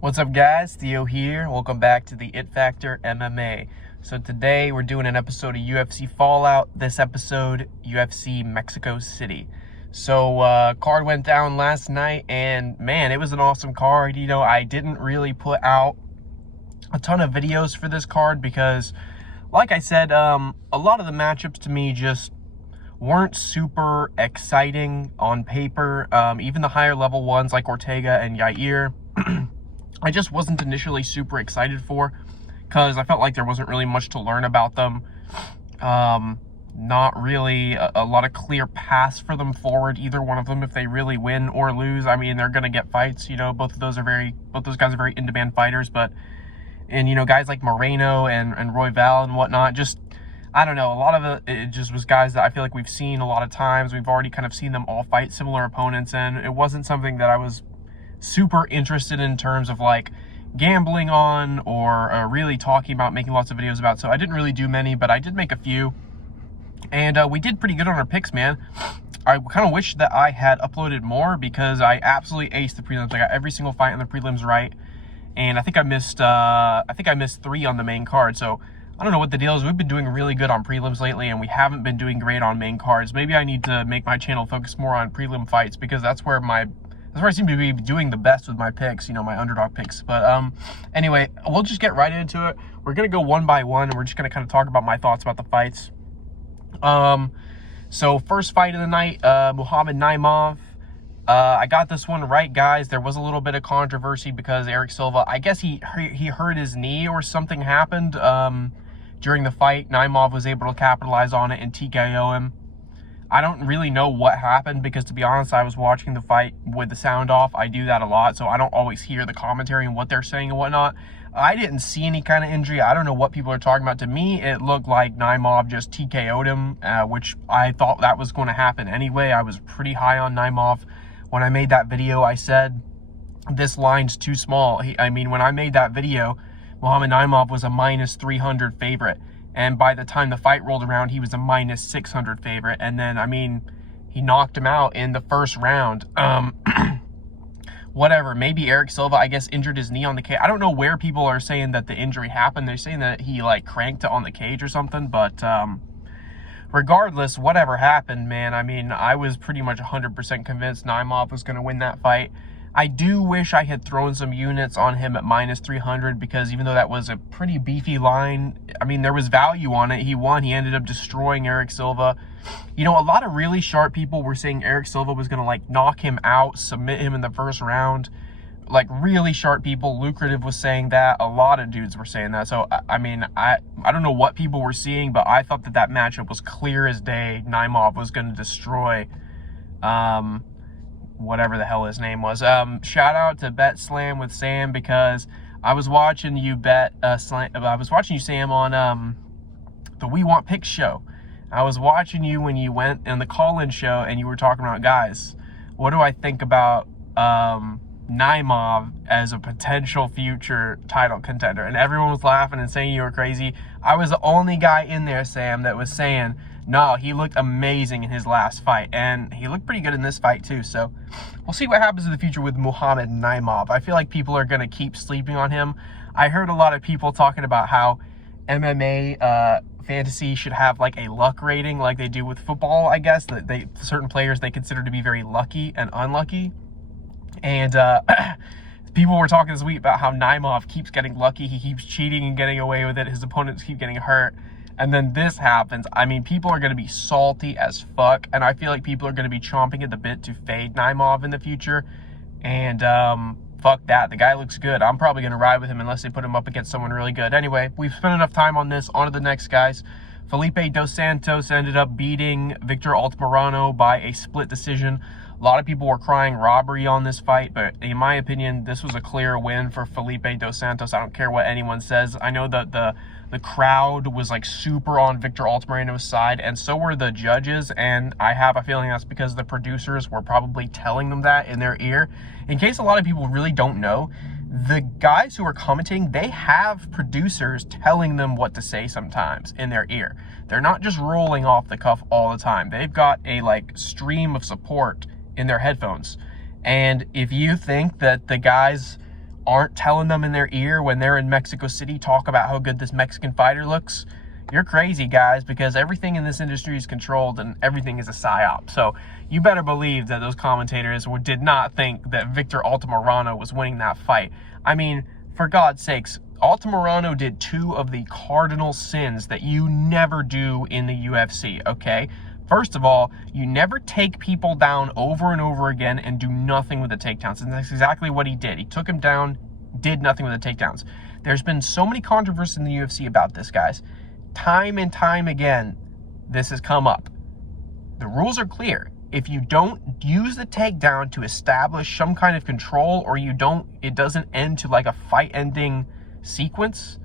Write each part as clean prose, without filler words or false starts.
What's up, guys? Theo here. Welcome back to the It Factor MMA. So today we're doing an episode of UFC Fallout. This episode, UFC Mexico City. So card went down last night, and man, it was an awesome card. You know, I didn't really put out a ton of videos for this card because, like I said, a lot of the matchups to me just weren't super exciting on paper. Even the higher level ones like Ortega and Yair. I just wasn't initially super excited for because I felt like there wasn't really much to learn about them. Not really a lot of clear paths for them forward, either one of them, if they really win or lose. I mean, they're going to get fights, you know, both those guys are very in-demand fighters, and you know, guys like Moreno and Royval and whatnot, just, I don't know, a lot of it just was guys that I feel like we've seen a lot of times. We've already kind of seen them all fight similar opponents, and it wasn't something that I was super interested in terms of like gambling on or really talking about, making lots of videos about. So I didn't really do many, but I did make a few, and we did pretty good on our picks, man. I kind of wish that I had uploaded more because I absolutely aced the prelims. I got every single fight in the prelims right, and I think I missed 3 on the main card. So I don't know what the deal is. We've been doing really good on prelims lately, and we haven't been doing great on main cards. Maybe I need to make my channel focus more on prelim fights because that's where I seem to be doing the best with my picks, you know, my underdog picks. But anyway, we'll just get right into it. We're going to go one by one, and we're just going to kind of talk about my thoughts about the fights. So first fight of the night, Muhammad Naimov. I got this one right, guys. There was a little bit of controversy because Eric Silva, I guess he hurt his knee or something happened during the fight. Naimov was able to capitalize on it and TKO him. I don't really know what happened because, to be honest, I was watching the fight with the sound off. I do that a lot, so I don't always hear the commentary and what they're saying and whatnot. I didn't see any kind of injury. I don't know what people are talking about. To me, it looked like Naimov just TKO'd him, which I thought that was going to happen anyway. I was pretty high on Naimov. When I made that video, I said, this line's too small. When I made that video, Muhammad Naimov was a -300 favorite. And by the time the fight rolled around, he was a -600 favorite. And then, he knocked him out in the first round. Whatever. Maybe Eric Silva, I guess, injured his knee on the cage. I don't know where people are saying that the injury happened. They're saying that he, like, cranked it on the cage or something. But regardless, whatever happened, man, I was pretty much 100% convinced Naimov was going to win that fight. I do wish I had thrown some units on him at -300 because even though that was a pretty beefy line, there was value on it. He won. He ended up destroying Eric Silva. You know, a lot of really sharp people were saying Eric Silva was going to, like, knock him out, submit him in the first round. Like, really sharp people. Lucrative was saying that. A lot of dudes were saying that. So, I don't know what people were seeing, but I thought that matchup was clear as day. Naimov was going to destroy whatever the hell his name was. Shout out to Bet Slam with Sam because I was watching you Sam, on the We Want Picks show. I was watching you when you went in the call-in show and you were talking about, guys, what do I think about Naimov as a potential future title contender? And everyone was laughing and saying you were crazy. I was the only guy in there, Sam, that was saying, no, he looked amazing in his last fight, and he looked pretty good in this fight too. So we'll see what happens in the future with Muhammad Naimov. I feel like people are going to keep sleeping on him. I heard a lot of people talking about how MMA fantasy should have like a luck rating like they do with football, I guess, that certain players they consider to be very lucky and unlucky. And people were talking this week about how Naimov keeps getting lucky. He keeps cheating and getting away with it. His opponents keep getting hurt. And then this happens. People are going to be salty as fuck. And I feel like people are going to be chomping at the bit to fade Naimov in the future. And fuck that. The guy looks good. I'm probably going to ride with him unless they put him up against someone really good. Anyway, we've spent enough time on this. On to the next, guys. Felipe Dos Santos ended up beating Victor Altamirano by a split decision. A lot of people were crying robbery on this fight, but in my opinion, this was a clear win for Felipe Dos Santos. I don't care what anyone says. I know that the crowd was like super on Victor Altamirano's side, and so were the judges, and I have a feeling that's because the producers were probably telling them that in their ear. In case a lot of people really don't know, the guys who are commentating, they have producers telling them what to say sometimes in their ear. They're not just rolling off the cuff all the time. They've got a stream of support in their headphones. And if you think that the guys aren't telling them in their ear when they're in Mexico City, talk about how good this Mexican fighter looks, you're crazy, guys, because everything in this industry is controlled and everything is a psyop. So you better believe that those commentators did not think that Victor Altamirano was winning that fight. I mean, for God's sakes, Altamirano did 2 of the cardinal sins that you never do in the UFC, okay? First of all, you never take people down over and over again and do nothing with the takedowns. And that's exactly what he did. He took him down, did nothing with the takedowns. There's been so many controversies in the UFC about this, guys. Time and time again, this has come up. The rules are clear. If you don't use the takedown to establish some kind of control, or it doesn't end to like a fight-ending sequence,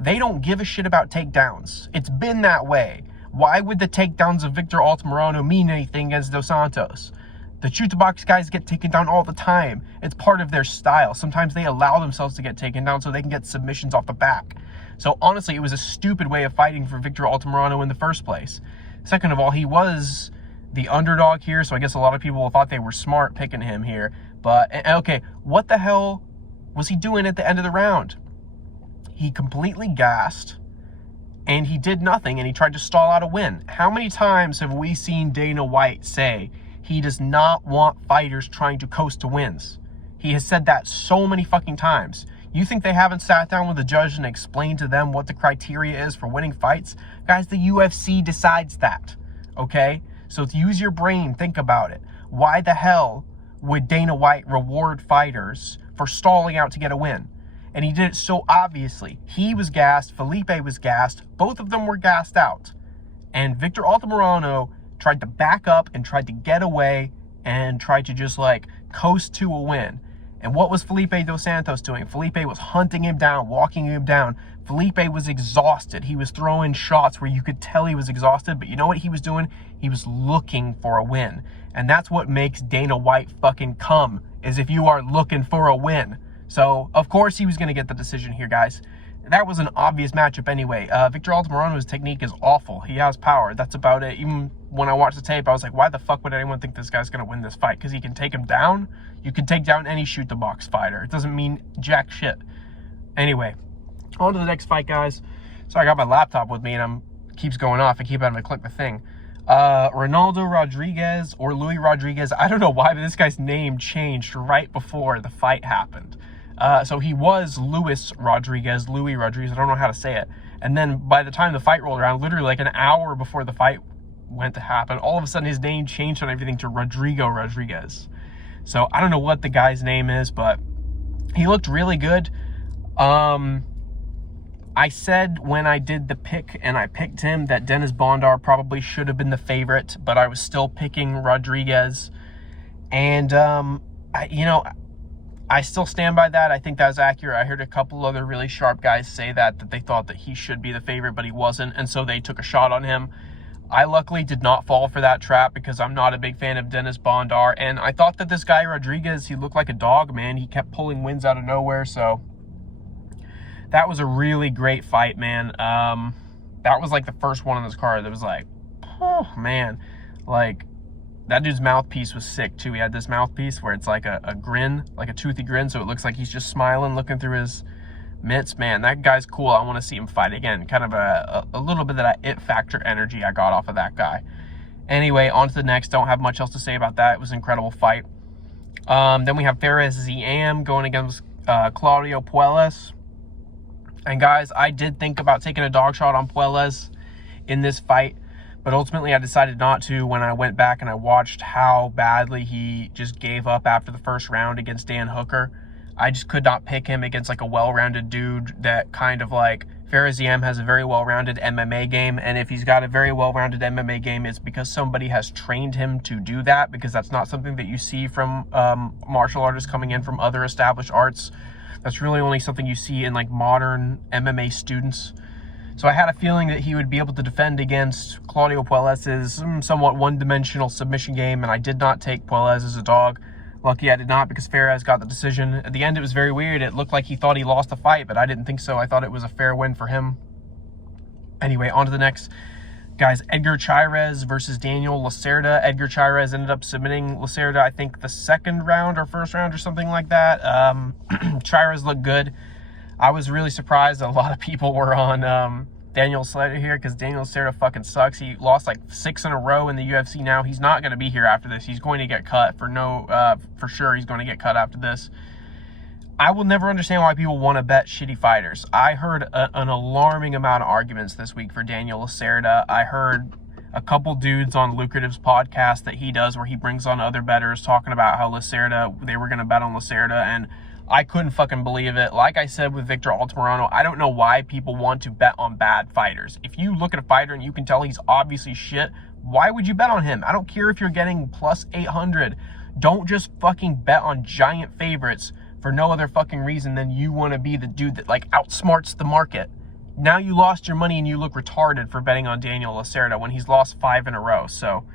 they don't give a shit about takedowns. It's been that way. Why would the takedowns of Victor Altamirano mean anything against Dos Santos? The shoot-the-box guys get taken down all the time. It's part of their style. Sometimes they allow themselves to get taken down so they can get submissions off the back. So honestly, it was a stupid way of fighting for Victor Altamirano in the first place. Second of all, he was the underdog here, so I guess a lot of people thought they were smart picking him here. But, okay, what the hell was he doing at the end of the round? He completely gassed, and he did nothing, and he tried to stall out a win. How many times have we seen Dana White say he does not want fighters trying to coast to wins? He has said that so many fucking times. You think they haven't sat down with the judge and explained to them what the criteria is for winning fights? Guys, the UFC decides that, okay? So use your brain, think about it. Why the hell would Dana White reward fighters for stalling out to get a win? And he did it so obviously. He was gassed, Felipe was gassed, both of them were gassed out. And Victor Altamirano tried to back up and tried to get away and tried to just like coast to a win. And what was Felipe Dos Santos doing? Felipe was hunting him down, walking him down. Felipe was exhausted. He was throwing shots where you could tell he was exhausted, but you know what he was doing? He was looking for a win. And that's what makes Dana White fucking come, is if you are looking for a win. So, of course, he was going to get the decision here, guys. That was an obvious matchup anyway. Victor Altamirano's technique is awful. He has power. That's about it. Even when I watched the tape, I was like, why the fuck would anyone think this guy's going to win this fight? Because he can take him down. You can take down any shoot-the-box fighter. It doesn't mean jack shit. Anyway, on to the next fight, guys. So I got my laptop with me, and keeps going off. I keep having to click the thing. Ronaldo Rodrigues, or Louis Rodriguez. I don't know why, but this guy's name changed right before the fight happened. So he was Louis Rodrigues. I don't know how to say it. And then by the time the fight rolled around, literally like an hour before the fight went to happen, all of a sudden his name changed on everything to Rodrigo Rodriguez. So I don't know what the guy's name is, but he looked really good. I said when I did the pick and I picked him that Dennis Bondar probably should have been the favorite, but I was still picking Rodriguez. And, I still stand by that. I think that was accurate. I heard a couple other really sharp guys say that they thought that he should be the favorite, but he wasn't, and so they took a shot on him. I luckily did not fall for that trap because I'm not a big fan of Dennis Bondar, and I thought that this guy Rodriguez, he looked like a dog, man. He kept pulling wins out of nowhere, so that was a really great fight, man. That was like the first one on this card that was like, oh, man, like, that dude's mouthpiece was sick, too. He had this mouthpiece where it's like a grin, like a toothy grin, so it looks like he's just smiling, looking through his mitts. Man, that guy's cool. I want to see him fight again. Kind of a little bit of that it factor energy I got off of that guy. Anyway, on to the next. Don't have much else to say about that. It was an incredible fight. Then we have Ziam going against Claudio Puelles. And, guys, I did think about taking a dog shot on Puelles in this fight, but ultimately I decided not to when I went back and I watched how badly he just gave up after the first round against Dan Hooker. I just could not pick him against like a well-rounded dude that kind of like Ziam has a very well-rounded MMA game, and if he's got a very well-rounded MMA game, it's because somebody has trained him to do that, because that's not something that you see from martial artists coming in from other established arts. That's really only something you see in like modern MMA students. So I had a feeling that he would be able to defend against Claudio Puelles' somewhat one-dimensional submission game, and I did not take Puelles as a dog. Lucky I did not, because Chairez got the decision. At the end, it was very weird. It looked like he thought he lost the fight, but I didn't think so. I thought it was a fair win for him. Anyway, on to the next. Guys, Edgar Chairez versus Daniel Lacerda. Edgar Chairez ended up submitting Lacerda, I think, the second round or first round or something like that. Chairez looked good. I was really surprised that a lot of people were on Daniel Lacerda here, because Daniel Lacerda fucking sucks. He lost like 6 in a row in the UFC now. He's not going to be here after this. He's going to get cut for sure. He's going to get cut after this. I will never understand why people want to bet shitty fighters. I heard an alarming amount of arguments this week for Daniel Lacerda. I heard a couple dudes on Lucrative's podcast that he does where he brings on other bettors talking about how they were going to bet on Lacerda, and I couldn't fucking believe it. Like I said with Victor Altamirano, I don't know why people want to bet on bad fighters. If you look at a fighter and you can tell he's obviously shit, why would you bet on him? I don't care if you're getting plus 800. Don't just fucking bet on giant favorites for no other fucking reason than you want to be the dude that like outsmarts the market. Now you lost your money and you look retarded for betting on Daniel Lacerda when he's lost 5 in a row. So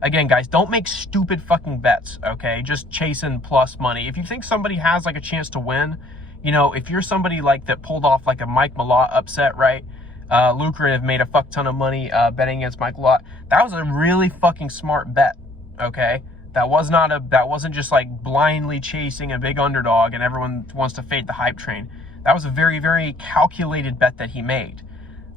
again, guys, don't make stupid fucking bets, okay? Just chasing plus money. If you think somebody has like a chance to win, you know, if you're somebody like that pulled off like a Mike Malott upset, right? Lucrative made a fuck ton of money betting against Mike Malott. That was a really fucking smart bet, okay? That wasn't just like blindly chasing a big underdog and everyone wants to fade the hype train. That was a very, very calculated bet that he made.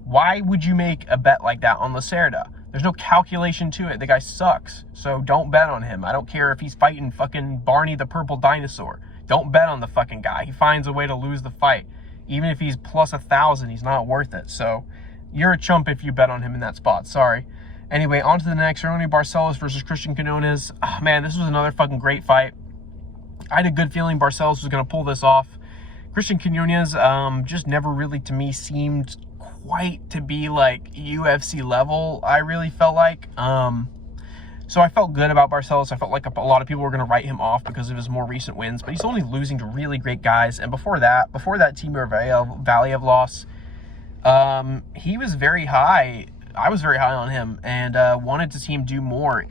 Why would you make a bet like that on Lacerda? There's no calculation to it. The guy sucks. So don't bet on him. I don't care if he's fighting fucking Barney the Purple Dinosaur. Don't bet on the fucking guy. He finds a way to lose the fight. Even if he's plus 1,000, he's not worth it. So you're a chump if you bet on him in that spot. Sorry. Anyway, on to the next. Barcelos versus Christian Quinones. Oh, man, this was another fucking great fight. I had a good feeling Barcelos was going to pull this off. Christian Quinones just never really, to me, seemed quite to be like UFC level, I really felt like. So I felt good about Barcelos. I felt like a lot of people were going to write him off because of his more recent wins, but he's only losing to really great guys. And before that Timur Valiev loss, he was very high. I was very high on him and wanted to see him do more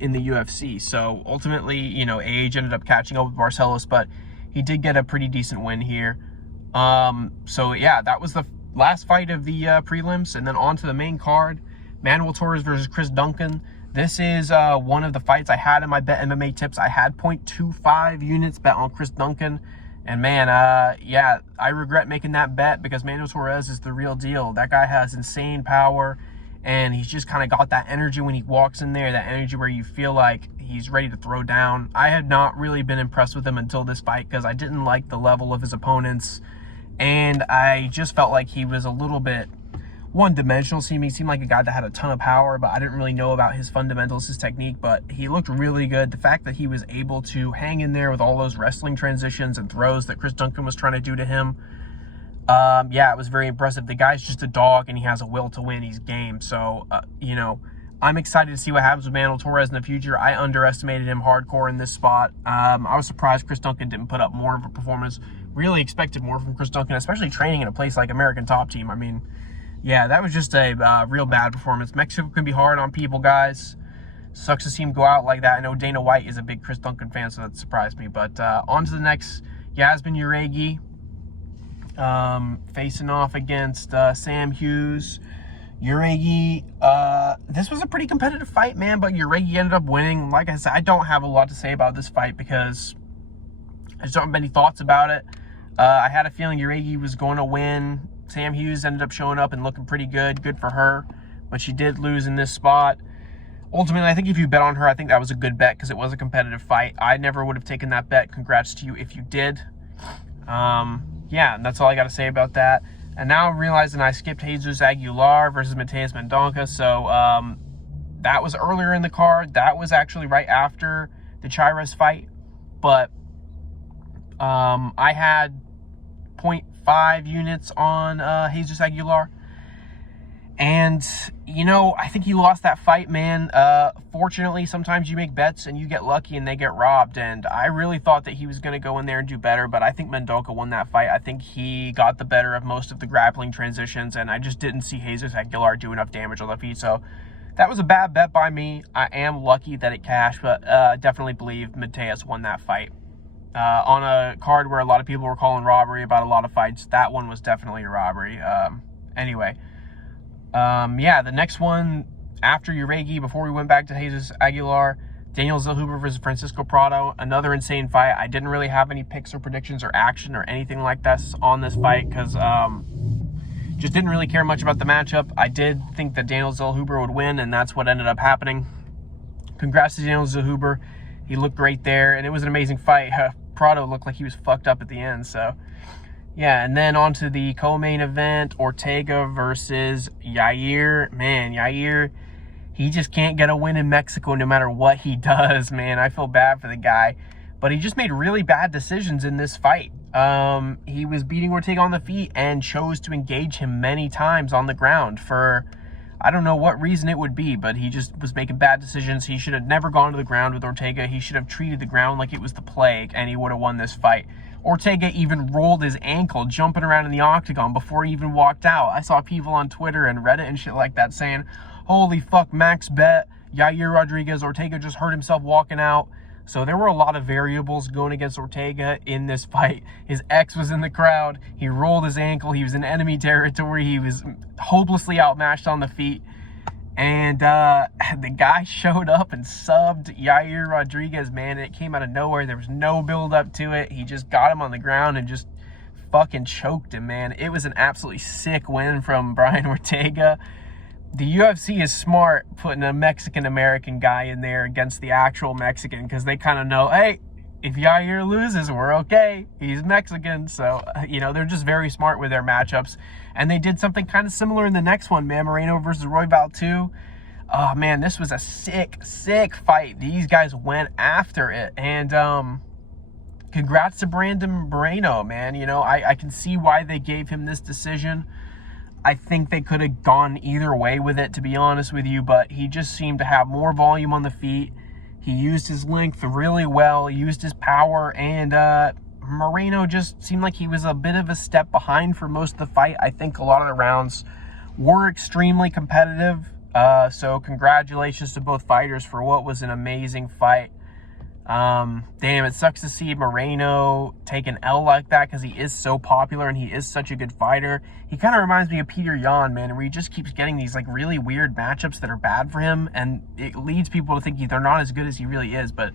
in the UFC. So ultimately, you know, age ended up catching up with Barcelos, but he did get a pretty decent win here. So yeah, that was the last fight of the prelims, and then on to the main card. Manuel Torres versus Chris Duncan. This is one of the fights I had in my Bet MMA tips. I had 0.25 units bet on Chris Duncan. And man, yeah, I regret making that bet because Manuel Torres is the real deal. That guy has insane power, and he's just kind of got that energy when he walks in there, that energy where you feel like he's ready to throw down. I had not really been impressed with him until this fight because I didn't like the level of his opponents, and I just felt like he was a little bit one-dimensional. He seemed like a guy that had a ton of power, but I didn't really know about his fundamentals, his technique, but he looked really good. The fact that he was able to hang in there with all those wrestling transitions and throws that Chris Duncan was trying to do to him, yeah, it was very impressive. The guy's just a dog, and he has a will to win. He's game. So, you know, I'm excited to see what happens with Manuel Torres in the future. I underestimated him hardcore in this spot. I was surprised Chris Duncan didn't put up more of a performance. Really expected more from Chris Duncan, especially training in a place like American Top Team. I mean, yeah, that was just a real bad performance. Mexico can be hard on people, guys. Sucks to see him go out like that. I know Dana White is a big Chris Duncan fan, so that surprised me. But on to the next. Yasmin Jauregai facing off against Sam Hughes. Jauregai, this was a pretty competitive fight, man, but Jauregai ended up winning. Like I said, I don't have a lot to say about this fight because I just don't have many thoughts about it. I had a feeling Jauregai was going to win. Sam Hughes ended up showing up and looking pretty good. Good for her. But she did lose in this spot. Ultimately, I think if you bet on her, I think that was a good bet because it was a competitive fight. I never would have taken that bet. Congrats to you if you did. Yeah, that's all I got to say about that. And now I'm realizing I skipped Jesus Aguilar versus Mateus Mendonca. So that was earlier in the card. That was actually right after the Chairez fight. But I had 0.5 units on Jesus Aguilar. And, you know, I think he lost that fight, man. Fortunately, sometimes you make bets and you get lucky and they get robbed. And I really thought that he was going to go in there and do better, but I think Mendonca won that fight. I think he got the better of most of the grappling transitions, and I just didn't see Jesus Aguilar do enough damage on the feet. So that was a bad bet by me. I am lucky that it cashed, but definitely believe Mateus won that fight. On a card where a lot of people were calling robbery about a lot of fights, that one was definitely a robbery. Anyway. Yeah, the next one, after Jauregai, before we went back to Jesus Aguilar, Daniel Zellhuber versus Francisco Prado, another insane fight. I didn't really have any picks or predictions or action or anything like this on this fight because just didn't really care much about the matchup. I did think that Daniel Zellhuber would win, and that's what ended up happening. Congrats to Daniel Zellhuber. He looked great there, and it was an amazing fight. Prado looked like he was fucked up at the end, so yeah. And then on to the co-main event, Ortega versus Yair. Man, Yair, he just can't get a win in Mexico no matter what he does, man. I feel bad for the guy, but he just made really bad decisions in this fight. He was beating Ortega on the feet and chose to engage him many times on the ground for, I don't know what reason it would be, but he just was making bad decisions. He should have never gone to the ground with Ortega. He should have treated the ground like it was the plague, and he would have won this fight. Ortega even rolled his ankle jumping around in the octagon before he even walked out. I saw people on Twitter and Reddit and shit like that saying, holy fuck, max bet, Yair Rodrigues, Ortega just hurt himself walking out. So there were a lot of variables going against Ortega in this fight. His ex was in the crowd. He rolled his ankle. He was in enemy territory. He was hopelessly outmatched on the feet. And the guy showed up and subbed Yair Rodrigues, man. It came out of nowhere. There was no build up to it. He just got him on the ground and just fucking choked him, man. It was an absolutely sick win from Brian Ortega. The UFC is smart putting a Mexican-American guy in there against the actual Mexican because they kind of know, hey, if Yair loses, we're okay. He's Mexican. So, you know, they're just very smart with their matchups. And they did something kind of similar in the next one, man. Moreno versus Royval 2. Oh, man, this was a sick, sick fight. These guys went after it. And congrats to Brandon Moreno, man. You know, I can see why they gave him this decision. I think they could have gone either way with it, to be honest with you, but he just seemed to have more volume on the feet. He used his length really well, he used his power, and Moreno just seemed like he was a bit of a step behind for most of the fight. I think a lot of the rounds were extremely competitive, so congratulations to both fighters for what was an amazing fight. Damn, it sucks to see Moreno take an L like that because he is so popular and he is such a good fighter. He kind of reminds me of Peter Yan, man, where he just keeps getting these like really weird matchups that are bad for him, and it leads people to think they're not as good as he really is. But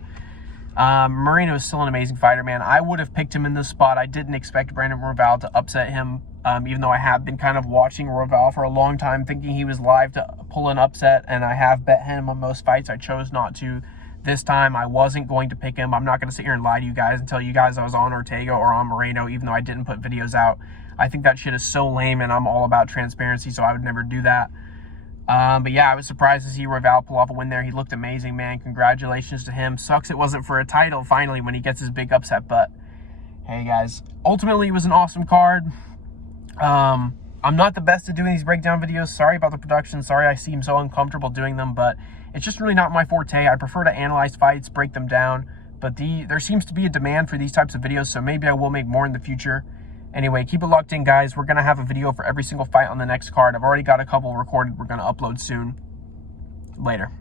Moreno is still an amazing fighter, man. I would have picked him in this spot. I didn't expect Brandon Royval to upset him, even though I have been kind of watching Royval for a long time, thinking he was live to pull an upset, and I have bet him on most fights. I chose not to. This time, I wasn't going to pick him. I'm not going to sit here and lie to you guys and tell you guys I was on Ortega or on Moreno, even though I didn't put videos out. I think that shit is so lame, and I'm all about transparency, so I would never do that. But yeah, I was surprised to see Royval pull off a win there. He looked amazing, man. Congratulations to him. Sucks it wasn't for a title, finally, when he gets his big upset. But, hey, guys, ultimately, it was an awesome card. I'm not the best at doing these breakdown videos. Sorry about the production. Sorry I seem so uncomfortable doing them, but it's just really not my forte. I prefer to analyze fights, break them down, but there seems to be a demand for these types of videos, so maybe I will make more in the future. Anyway, keep it locked in, guys. We're going to have a video for every single fight on the next card. I've already got a couple recorded. We're going to upload soon. Later.